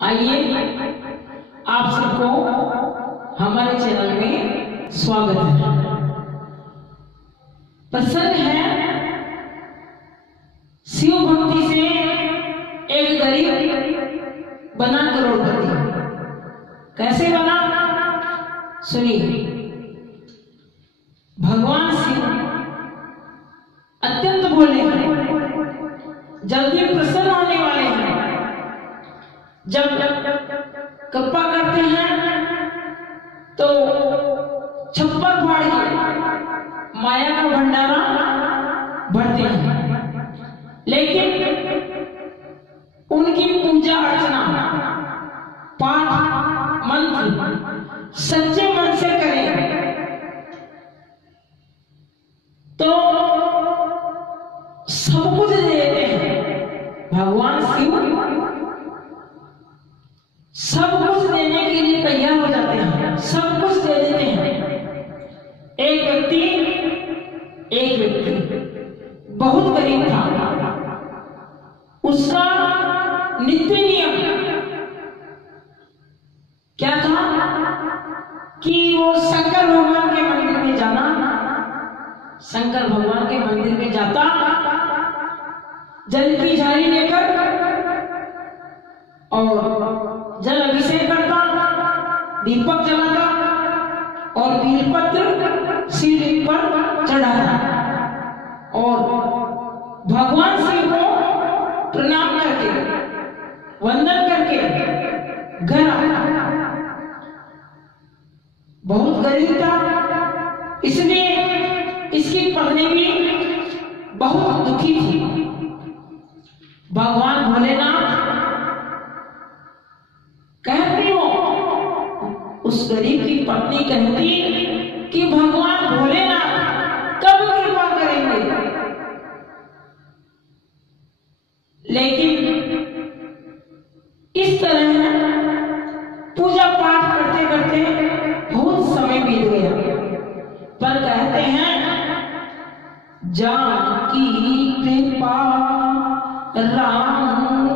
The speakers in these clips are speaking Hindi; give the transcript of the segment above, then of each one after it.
आइए आप सबको हमारे चैनल में स्वागत है। प्रसंग है शिव भक्ति से एक गरीब बना करोड़पति। कैसे बना सुनिए। भगवान शिव अत्यंत भोले हैं, जल्दी प्रसन्न होने वाले हैं। जब कृपा करते हैं तो छप्पर फाड़ के माया का भंडारा भरते हैं, लेकिन उनकी पूजा अर्चना पाठ मंत्र सच्चे मन से करें तो सब कुछ दे देते हैं। भगवान शिव सब कुछ देने के लिए तैयार हो जाते हैं, सब कुछ दे देते हैं। एक व्यक्ति बहुत गरीब था। उसका नित्य नियम क्या था कि वो शंकर भगवान के मंदिर में जाना, शंकर भगवान के मंदिर में जाता, जल की झाड़ी लेकर और जल अभिषेक करता, दीपक जलाता और बेलपत्र शिवलिंग पर चढ़ाता और भगवान शिव को प्रणाम करके वंदन करके घर आता। बहुत गरीब था, इसलिए इसकी पत्नी भी बहुत दुखी थी। भगवान भोलेनाथ कहती हो, उस गरीब की पत्नी कहती कि भगवान भोलेनाथ कब कृपा करेंगे। लेकिन इस तरह पूजा पाठ करते करते बहुत समय बीत गया। पर कहते हैं जानकी कृपा राम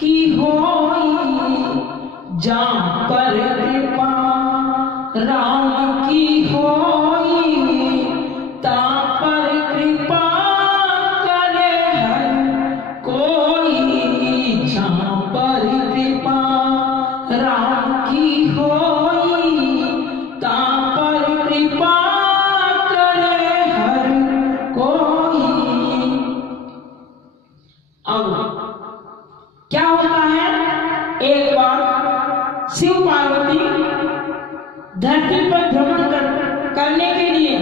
की होई, जहाँ पर कृपा राम की होई, ता पर कृपा करे हर कोई। जहाँ पर कृपा राम की होई, ता पर कृपा करे हर कोई। अब क्या होता है, एक बार शिव पार्वती धरती पर भ्रमण करने के लिए,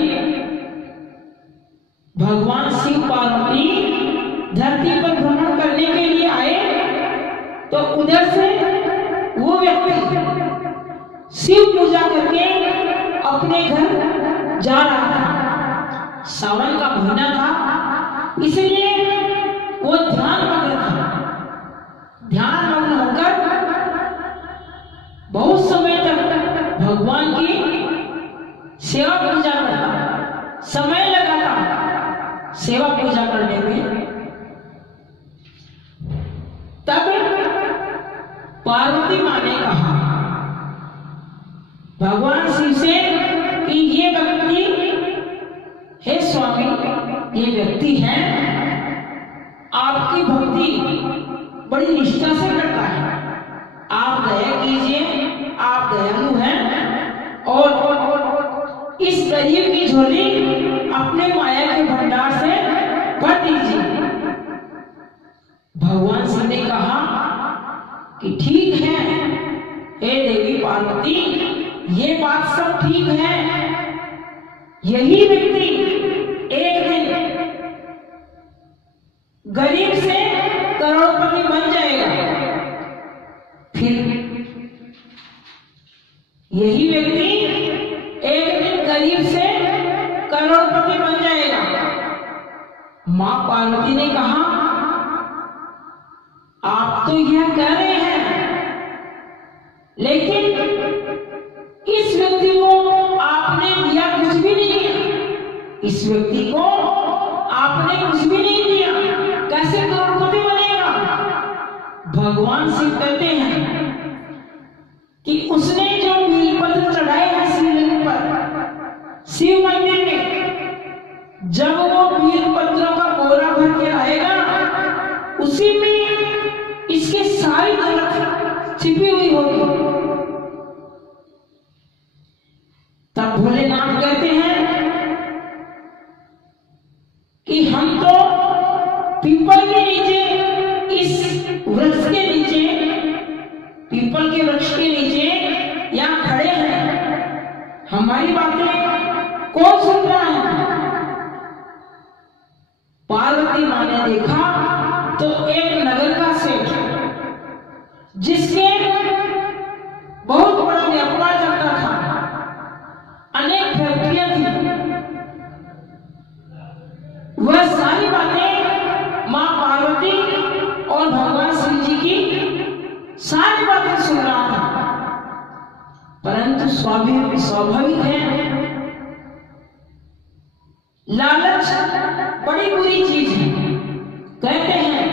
भगवान शिव पार्वती धरती पर भ्रमण करने के लिए आए तो उधर से वो व्यक्ति शिव पूजा करके अपने घर जा रहा था। सावन का महीना था, इसलिए वो ध्यान मग्न था। ध्यान मग्न होकर बहुत समय तक भगवान की सेवा पूजा करता, समय लगाता सेवा पूजा करने में। तब पार्वती माँ ने कहा भगवान शिव से कि ये व्यक्ति, हे स्वामी, ये व्यक्ति है, आपकी भक्ति बड़ी निष्ठा से करता है। आप दया कीजिए, आप दयालु हैं और इस गरीब की झोली अपने माया के भंडार से भर दीजिए। भगवान शिव ने कहा कि ठीक है हे देवी पार्वती, ये बात सब ठीक है। यही व्यक्ति एक दिन गरीब से करोड़पति बन जाएगा। फिर यही व्यक्ति एक दिन गरीब से करोड़पति बन जाएगा। मां पार्वती ने कहा आप तो यह कह रहे हैं, लेकिन इस व्यक्ति को आपने दिया कुछ भी नहीं। इस व्यक्ति को आपने कुछ भी नहीं दिया, कैसे करोड़पति बनेगा। भगवान शिव कहते हैं कि उसने जो बेलपत्र चढ़ाए हैं शिवलिंग पर शिव मंदिर में, जब वो बेलपत्रों का बोरा भर के आएगा उसी में इसकी सारी दौलत छिपी हुई होगी। तब भोलेनाथ कहते हैं कि हम तो पीपल के नीचे, इस वृक्ष के नीचे, पीपल के वृक्ष के नीचे यहाँ खड़े हैं, हमारी बातें कौन सुन रहा है? पार्वती माँ ने देखा तो एक नगर का सेठ, जिसके बहुत बड़ा व्यापार चलता था, अनेक फैक्ट्रियां थी, वह सारी बातें माँ पार्वती और भगवान शिव जी की सारी बातें सुन रहा था। परंतु स्वाभाविक है, लालच बड़ी बुरी चीज है। कहते हैं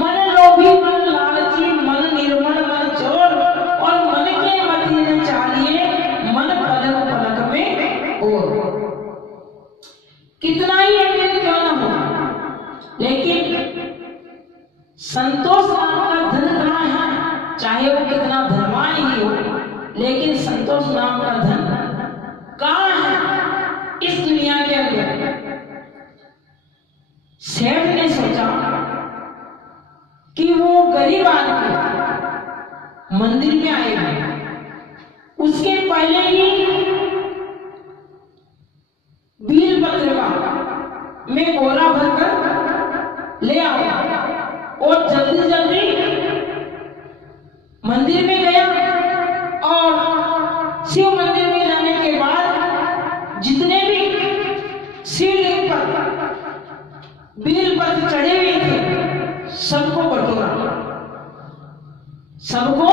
मन लोभी मन लालची मन निर्मल मन चोर, और मन के मति न चालिए मन पलक पलक में और। कितना ही अमीर क्यों न हो, लेकिन संतोष नाम का धन कहाँ है? चाहे वो कितना धनवान ही हो, लेकिन संतोष नाम का धन कहाँ है इस दुनिया के अंदर? सेठ ने सोचा कि वो गरीब आदमी मंदिर में आएगा, उसके पहले ही बेलपत्र का मैं बोरा भरकर ले आऊंगा, और जल्दी जल्दी मंदिर में गया। और शिव मंदिर में जाने के बाद जितने भी शिवलिंग पर बेलपत्र चढ़े हुए थे सबको बटोरा, सबको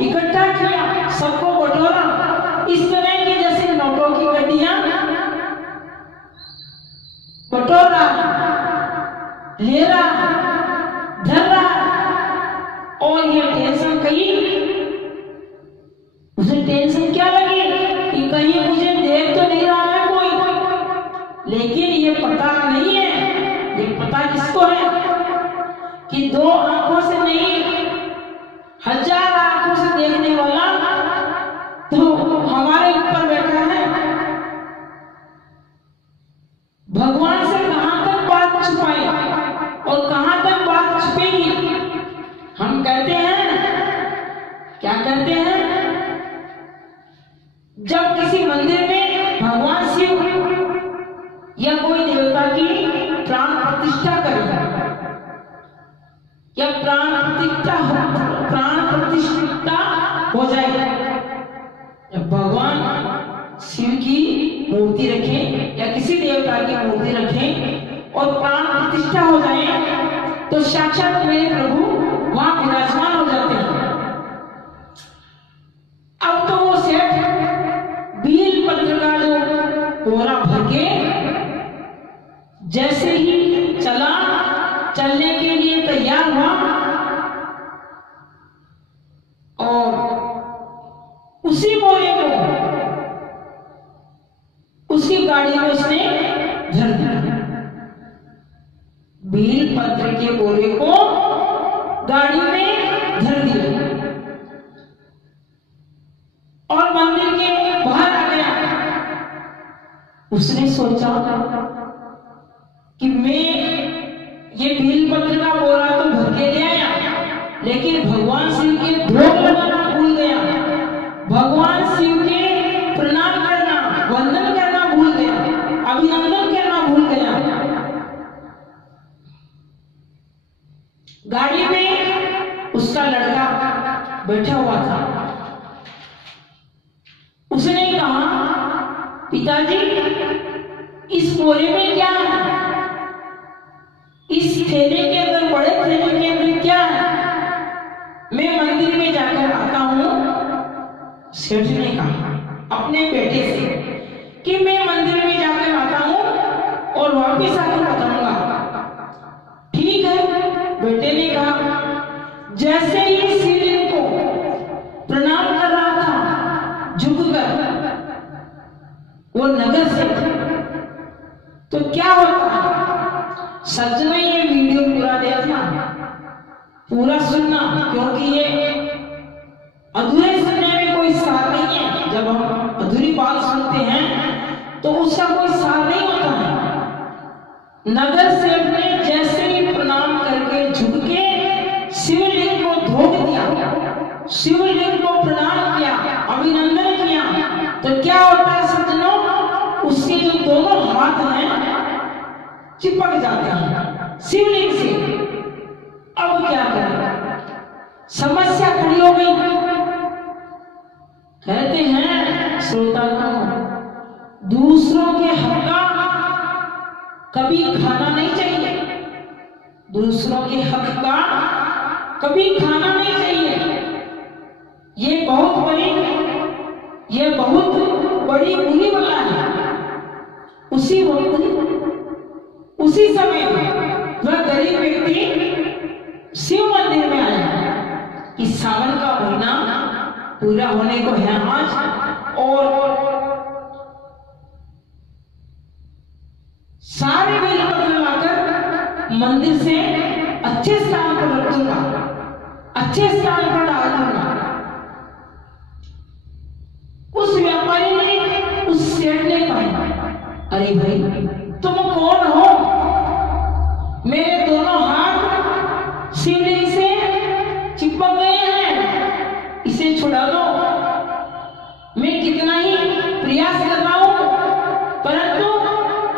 इकट्ठा किया, सबको बटोरा। इस तरह की जैसे नोटों की गड्डियां बटोरा, ले रहा, धर रहा, और ये टेंशन कहीं, उसे टेंशन क्या लगी कि कहीं मुझे देख तो नहीं रहा है कोई। लेकिन ये पता नहीं है, ये पता किसको है कि दो आंखों से नहीं, हजार आंखों से देखने वाला तो हमारे ऊपर बैठा है। भगवान से कहां तक बात छुपाए और कहां तक बात छुपेगी? हम कहते हैं, क्या कहते हैं, जब किसी मंदिर में भगवान शिव या कोई देवता की प्राण प्रतिष्ठा करेगा, या प्राण प्रतिष्ठा हो जाएगी, जब भगवान शिव की मूर्ति रखें या किसी देवता की मूर्ति रखें और प्राण प्रतिष्ठा हो जाए, तो साक्षात मेरे प्रभु वहां विराजमान हो जाते हैं। अब तो वो सेठ बेलपत्र का जो बोरा भर के जैसे ही चलने के लिए तैयार हुआ, और उसी बोरे को उसकी गाड़ी में उसने धर दिया। बेलपत्र के बोरे को गाड़ी में धर दिया और मंदिर के बाहर आ गया। उसने सोचा कि मैं ये बेलपत्र का बोरा तो भर के ले आया, लेकिन भगवान शिव के भोग लगाना भूल गया, भगवान शिव के प्रणाम करना, वंदन करना भूल गया, अभिनंदन करना भूल गया। गाड़ी में उसका लड़का बैठा हुआ था। उसने कहा, पिताजी इस बोरे में क्या है? इस थैले के अंदर, बड़े थैले के अंदर क्या है? मैं मंदिर में जाकर आता हूं। सेठ ने कहा अपने बेटे से कि मैं मंदिर में जाकर आता हूं और वापस आकर बताऊंगा। ठीक है, बेटे ने कहा। जैसे ही शिवलिंग को प्रणाम कर नगर से थे। तो क्या होता है सच में, ये वीडियो पूरा देखना, पूरा सुनना, क्योंकि ये अधूरे सुनने में कोई सार नहीं है। जब हम अधूरी बात सुनते हैं तो उसका कोई सार नहीं होता है। नगर सेठ ने जैसे ही प्रणाम करके झुक के शिवलिंग को धोख दिया, शिवलिंग को प्रणाम किया, अभिनंदन किया, तो क्या होता है सज्जनों, उसके जो दोनों हाथ हैं चिपक जाते हैं शिवलिंग से। अब क्या करें, समस्या खड़ी हो गई। कहते हैं श्रोता को, दूसरों के हक का कभी खाना नहीं चाहिए, दूसरों के हक का कभी खाना नहीं चाहिए। ये बहुत बड़ी बुरी बला है। उसी वक्त, उसी समय वह गरीब व्यक्ति शिव मंदिर में आया कि सावन का महीना पूरा होने को है आज, और सारे बेलपत्र लाकर मंदिर से अच्छे स्थान पर रख दूंगा, अच्छे स्थान पर डाल दूंगा। उस व्यापारी ने, उस सेठ ने कहा, अरे भाई तुम कौन हो? मेरे दोनों हाथ शिवलिंग से चिपक गए हैं, इसे छुड़ा दो। मैं कितना ही प्रयास कर रहा हूं, परंतु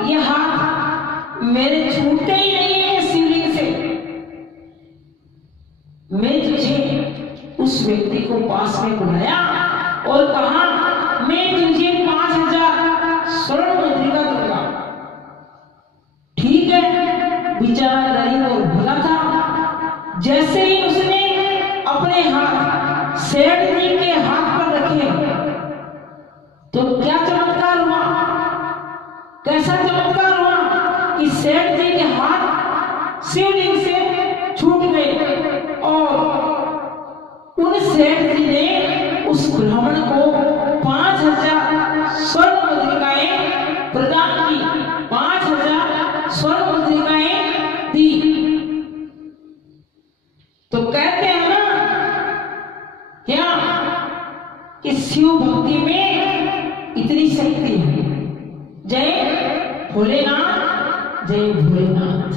यह हाथ मेरे छूटते ही नहीं है शिवलिंग से। मैं तुझे, उस व्यक्ति को पास में बुलाया और कहा, मैं तुझे 5000 स्वर्ण मुद्रिका दूंगा। ठीक है, बेचारा गरीब और भला था। जैसे ही उसने अपने हाथ सेठ जी के हाथ पर रखे, तो क्या चमत्कार हुआ, कैसा चमत्कार हुआ कि सेठ जी के हाथ शिवलिंग से छूट गए, और उन सेठ जी ने उस ब्राह्मण को 5000 स्वर्ण मुद्रिकाएं प्रदान की, 5000 स्वर्ण मुद्रिकाएं दी। तो कहते हैं ना क्या कि शिव भक्ति में इतनी शक्ति है। जय भोलेनाथ, जय भोलेनाथ।